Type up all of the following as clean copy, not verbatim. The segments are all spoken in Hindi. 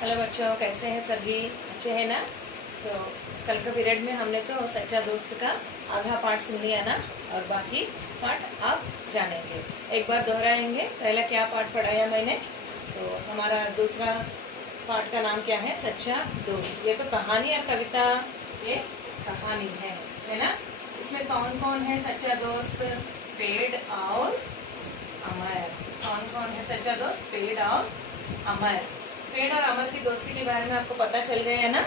हेलो बच्चों, कैसे हैं सभी? अच्छे हैं ना? कल का पीरियड में हमने तो सच्चा दोस्त का आधा पार्ट सुन लिया ना, और बाकी पार्ट आप जानेंगे। एक बार दोहराएंगे, पहला क्या पार्ट पढ़ाया मैंने। हमारा दूसरा पार्ट का नाम क्या है? सच्चा दोस्त। ये तो कहानी और कविता, ये कहानी है ना? इसमें कौन कौन है सच्चा दोस्त? पेड़ और अमर। कौन कौन है सच्चा दोस्त? पेड़ और अमर। पेड़ और अमर की दोस्ती के बारे में आपको पता चल गया है ना?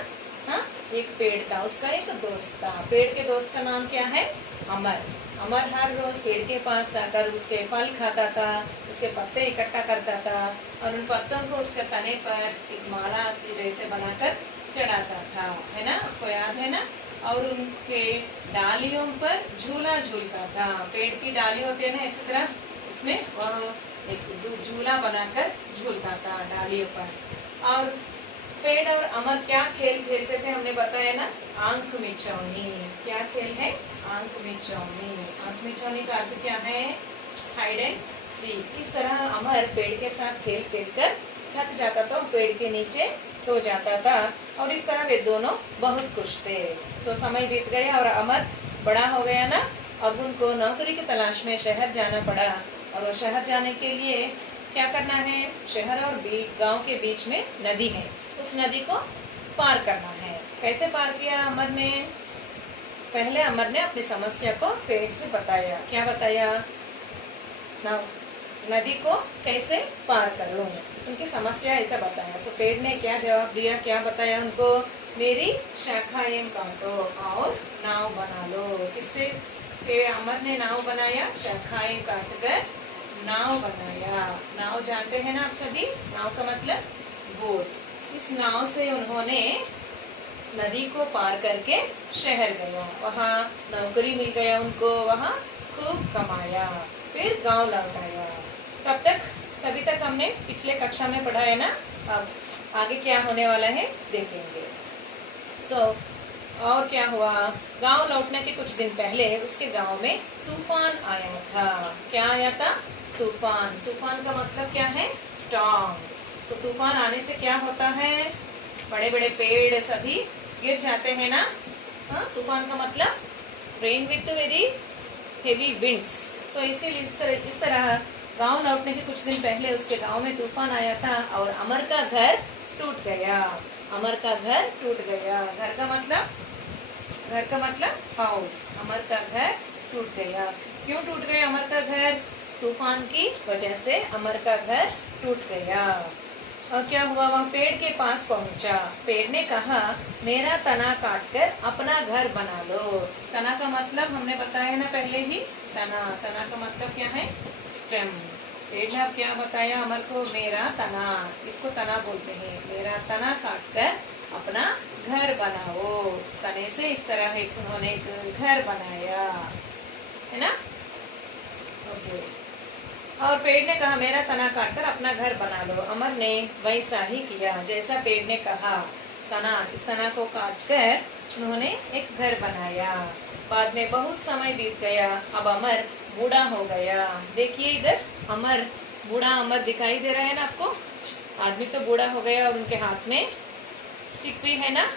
हाँ, एक पेड़ था, उसका एक दोस्त था। पेड़ के दोस्त का नाम क्या है? अमर। अमर हर रोज पेड़ के पास आकर उसके फल खाता था, उसके पत्ते इकट्ठा करता था और उन पत्तों को उसके तने पर एक माला के जैसे बनाकर चढ़ाता था, है ना? आपको याद है ना? और उनके डालियों पर झूला झूलता था। पेड़ की डाली होती है ना, इसी तरह इसमें वह एक झूला बनाकर झूलता था डालियों पर। और पेड़ और अमर क्या खेल खेलते थे हमने बताया ना? आंख मिचौनी। क्या खेल है? आंख मिचौनी। आंख मिचौनी का अर्थ क्या है? Hide and seek. इस तरह अमर पेड़ के साथ खेल खेल कर थक जाता तो पेड़ के नीचे सो जाता था और इस तरह वे दोनों बहुत खुश थे। समय बीत गया और अमर बड़ा हो गया ना। अब उनको नौकरी की तलाश में शहर जाना पड़ा और वो शहर जाने के लिए क्या करना है? शहर और गांव के बीच में नदी है, उस नदी को पार करना है। कैसे पार किया अमर ने? पहले अमर ने अपनी समस्या को पेड़ से बताया। क्या बताया? नदी को कैसे पार करूं, उनकी समस्या ऐसा बताया। पेड़ ने क्या जवाब दिया, क्या बताया उनको? मेरी शाखाएं काटो और नाव बना लो। किससे अमर ने नाव बनाया? शाखाएं काटकर नाव बनाया। नाव जानते हैं ना आप सभी? नाव का मतलब बोट। इस नाव से उन्होंने नदी को पार करके शहर गया, वहाँ नौकरी मिल गया उनको, वहाँ खूब कमाया, फिर गांव लौट आया। तभी तक हमने पिछले कक्षा में पढ़ा है ना। अब आगे क्या होने वाला है देखेंगे। और क्या हुआ? गांव लौटने के कुछ दिन पहले उसके गांव में तूफान आया था। क्या आया था? तूफान। तूफान का मतलब क्या है? स्टॉर्म। तूफान आने से क्या होता है? बड़े बड़े पेड़ सभी गिर जाते हैं ना। हाँ, तूफान का मतलब rain with very heavy winds. इसीलिए इस तरह गांव लौटने के कुछ दिन पहले उसके गांव में तूफान आया था और अमर का घर टूट गया। अमर का घर टूट गया। घर का मतलब हाउस। अमर का घर टूट गया। क्यों टूट गया अमर का घर? तूफान की वजह से अमर का घर टूट गया। और क्या हुआ? वह पेड़ के पास पहुंचा। पेड़ ने कहा, मेरा तना काटकर अपना घर बना लो। तना का मतलब हमने बताया ना पहले ही। तना का मतलब क्या है? स्टेम। पेड़ ने अब क्या बताया अमर को? मेरा तना। इसको तना बोलते हैं। मेरा तना काटकर अपना घर बनाओ। इस तने से इस तरह उन्होंने एक घर बनाया, है ना? ओके। और पेड़ ने कहा, मेरा तना काटकर अपना घर बना लो। अमर ने वैसा ही किया जैसा पेड़ ने कहा। इस तना को काटकर उन्होंने एक घर बनाया। बाद में बहुत समय बीत गया। अब अमर बूढ़ा हो गया। देखिए इधर बूढ़ा अमर दिखाई दे रहा है ना आपको? आदमी तो बूढ़ा हो गया और उनके हाथ में स्टिक भी है ना।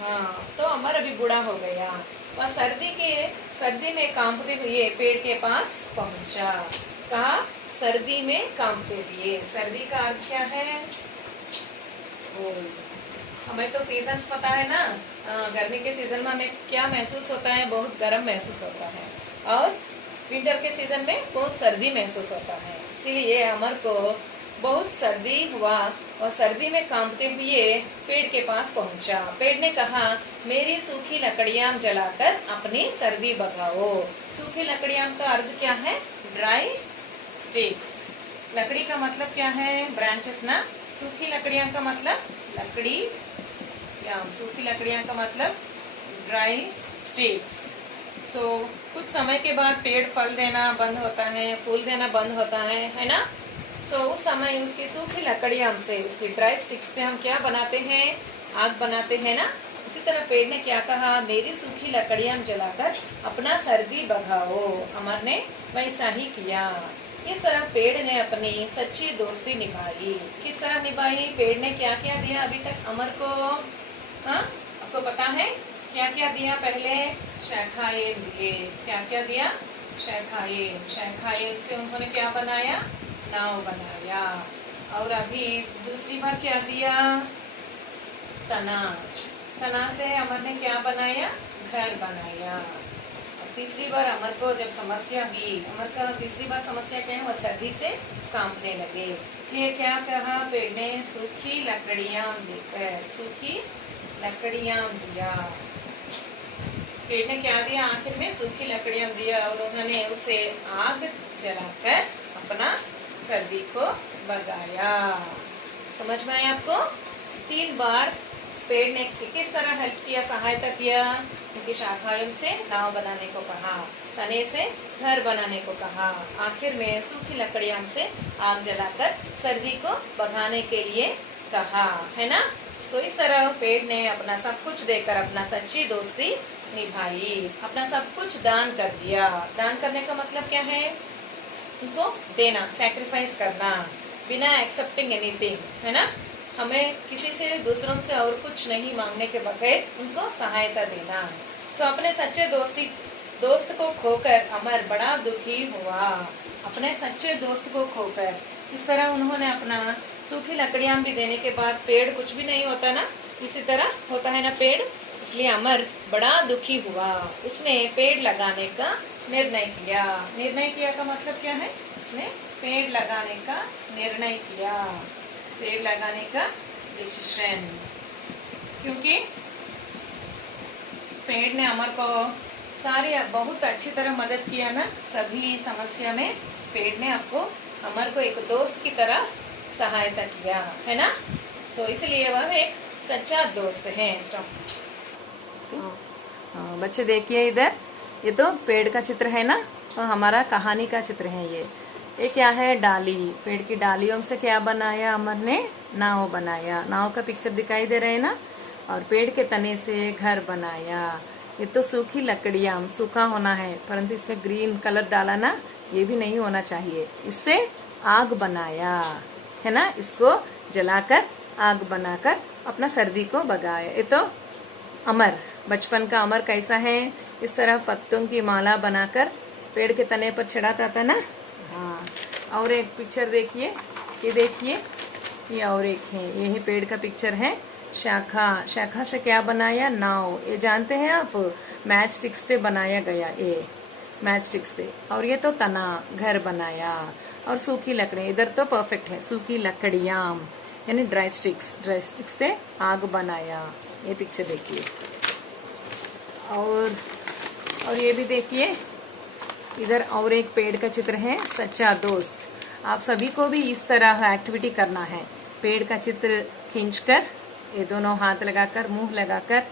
हाँ, तो अमर अभी बूढ़ा हो गया। वह सर्दी में कांपते हुए पेड़ के पास पहुंचा। कहा, सर्दी में कांपते हुए। सर्दी का अर्थ क्या है? हमें तो सीजन्स पता है ना। गर्मी के सीजन में हमें क्या महसूस होता है? बहुत गर्म महसूस होता है। और विंटर के सीजन में बहुत सर्दी महसूस होता है। इसीलिए अमर को बहुत सर्दी हुआ और सर्दी में कांपते हुए पेड़ के पास पहुंचा। पेड़ ने कहा, मेरी सूखी लकड़ियां जलाकर अपनी सर्दी भगाओ। सूखी लकड़ियां का अर्थ क्या है? Dry sticks. लकड़ी का मतलब क्या है? ब्रांचेस ना। सूखी लकड़ियां का मतलब लकड़ी, या सूखी लकड़ियां का मतलब ड्राई स्टिक्स। कुछ समय के बाद पेड़ फल देना बंद होता है, फूल देना बंद होता है ना? उस समय उसकी सूखी लकड़ियां से, उसकी ड्राई स्टिक्स से हम क्या बनाते हैं? आग बनाते हैं ना। उसी तरह पेड़ ने क्या कहा? मेरी सूखी लकड़ियां जलाकर अपना सर्दी भगाओ। अमर ने वैसा ही किया। इस तरह पेड़ ने अपनी सच्ची दोस्ती निभाई। किस तरह निभाई? पेड़ ने क्या क्या दिया अभी तक अमर को? हाँ, आपको पता है क्या क्या दिया? पहले शाखाएं दिए। क्या क्या दिया? शाखाएं। शाखाएं से उन्होंने क्या बनाया? नाव बनाया। और अभी दूसरी बार क्या दिया? तना। तना से अमर ने क्या बनाया? घर बनाया। और तीसरी बार अमर को जब समस्या हुई, अमर का तीसरी बार समस्या क्या है? वह सर्दी से कांपने लगे, इसलिए क्या कहा पेड़ ने? सूखी लकड़ियां देकर, सूखी लकड़ियां दिया। पेड़ ने क्या दिया? आखिर में सूखी लकड़ियां दिया और उन्होंने उसे आग जलाकर अपना सर्दी को भगाया। समझ में आया आपको? 3 बार पेड़ ने किस तरह हेल्प किया, सहायता किया? उनकी शाखाओं से नाव बनाने को कहा, तने से घर बनाने को कहा, आखिर में सूखी लकड़ियों से आग जलाकर सर्दी को भगाने के लिए कहा, है ना? सो इस तरह पेड़ ने अपना सब कुछ देकर अपना सच्ची दोस्ती निभाई, अपना सब कुछ दान कर दिया। दान करने का मतलब क्या है? उनको देना, सैक्रिफाइस करना, बिना एक्सेप्टिंग एनीथिंग, है ना? हमें किसी से, दूसरों से और कुछ नहीं मांगने के बगैर उनको सहायता देना। सो अपने सच्चे दोस्त को खोकर अमर बड़ा दुखी हुआ। अपने सच्चे दोस्त को खोकर इस तरह उन्होंने अपना सूखी लकड़ियां भी देने के बाद पेड़ कुछ भी नहीं होता ना, इसी तरह होता है ना पेड़, इसलिए अमर बड़ा दुखी हुआ। उसने पेड़ लगाने का निर्णय किया। निर्णय किया का मतलब क्या है? उसने पेड़ लगाने का निर्णय किया, पेड़ लगाने का डिसीजन। क्योंकि पेड़ ने अमर को बहुत अच्छी तरह मदद किया ना, सभी समस्या में पेड़ ने अमर को एक दोस्त की तरह सहायता किया, है ना? सो इसलिए वह एक सच्चा दोस्त है। बच्चे देखिए इधर, ये तो पेड़ का चित्र है ना, तो हमारा कहानी का चित्र है ये क्या है? डाली। पेड़ की डालियों से क्या बनाया अमर ने? नाव बनाया। नाव का पिक्चर दिखाई दे रहा है ना? और पेड़ के तने से घर बनाया। ये तो सूखी लकड़ियां, सूखा होना है, परंतु इसमें ग्रीन कलर डाला ना, ये भी नहीं होना चाहिए। इससे आग बनाया, है ना? इसको जलाकर आग बनाकर अपना सर्दी को भगाया। ये तो अमर, बचपन का अमर कैसा है? इस तरह पत्तों की माला बनाकर पेड़ के तने पर चढ़ाता था ना। हाँ, और एक पिक्चर देखिए, ये देखिए, ये और एक है, यही पेड़ का पिक्चर है। शाखा। शाखा से क्या बनाया? नाव। ये जानते हैं आप, मैच स्टिक से बनाया गया, ये मैच स्टिक से। और ये तो तना, घर बनाया। और सूखी लकड़ी, इधर तो परफेक्ट है, सूखी लकड़ियां यानी ड्राई स्टिक्स, ड्राई स्टिक्स से आग बनाया। ये पिक्चर देखिए। और ये भी देखिए, इधर और एक पेड़ का चित्र है, सच्चा दोस्त। आप सभी को भी इस तरह एक्टिविटी करना है। पेड़ का चित्र खींचकर, ये दोनों हाथ लगाकर, मुंह लगाकर,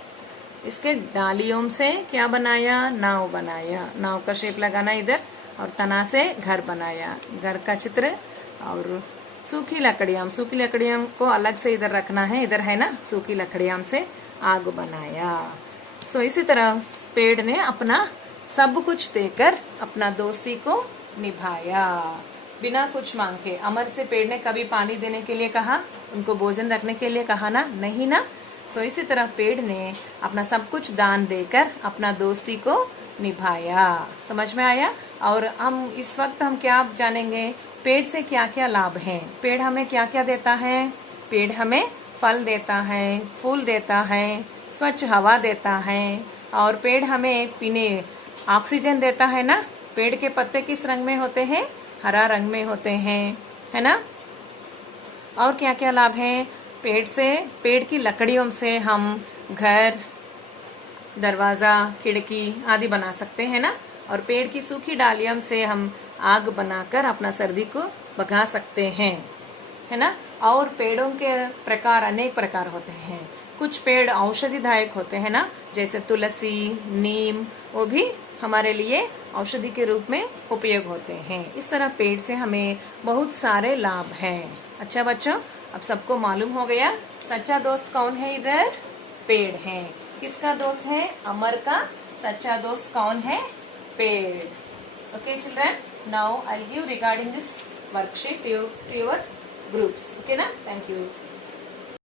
इसके डालियों से क्या बनाया? नाव बनाया। नाव का शेप लगाना इधर, और तना से घर बनाया, घर का चित्र। और सूखी लकड़ियां को अलग से इधर रखना है, इधर है ना, सूखी लकड़ियां से आग बनाया। सो इसी तरह पेड़ ने अपना सब कुछ देकर अपना दोस्ती को निभाया, बिना कुछ मांग के। अमर से पेड़ ने कभी पानी देने के लिए कहा, उनको भोजन रखने के लिए कहा ना? नहीं ना। सो इसी तरह पेड़ ने अपना सब कुछ दान देकर अपना दोस्ती को निभाया। समझ में आया? और इस वक्त हम क्या जानेंगे? पेड़ से क्या क्या लाभ हैं? पेड़ हमें क्या क्या देता है? पेड़ हमें फल देता है, फूल देता है, स्वच्छ हवा देता है, और पेड़ हमें पीने ऑक्सीजन देता है ना। पेड़ के पत्ते किस रंग में होते हैं? हरा रंग में होते हैं, है ना? और क्या क्या लाभ हैं? पेड़ की लकड़ियों से हम घर, दरवाजा, खिड़की आदि बना सकते हैं ना। और पेड़ की सूखी डालियों से हम आग बनाकर अपना सर्दी को भगा सकते हैं, है ना। और पेड़ों के प्रकार अनेक प्रकार होते हैं। कुछ पेड़ औषधिदायक होते हैं ना, जैसे तुलसी, नीम, वो भी हमारे लिए औषधि के रूप में उपयोग होते हैं। इस तरह पेड़ से हमें बहुत सारे लाभ हैं। अच्छा बच्चों, अब सबको मालूम हो गया सच्चा दोस्त कौन है? इधर पेड़ है। किसका दोस्त है? अमर का सच्चा दोस्त कौन है? पेड़। Okay children. Now I'll give regarding this worksheet to your groups. Okay na? Thank you.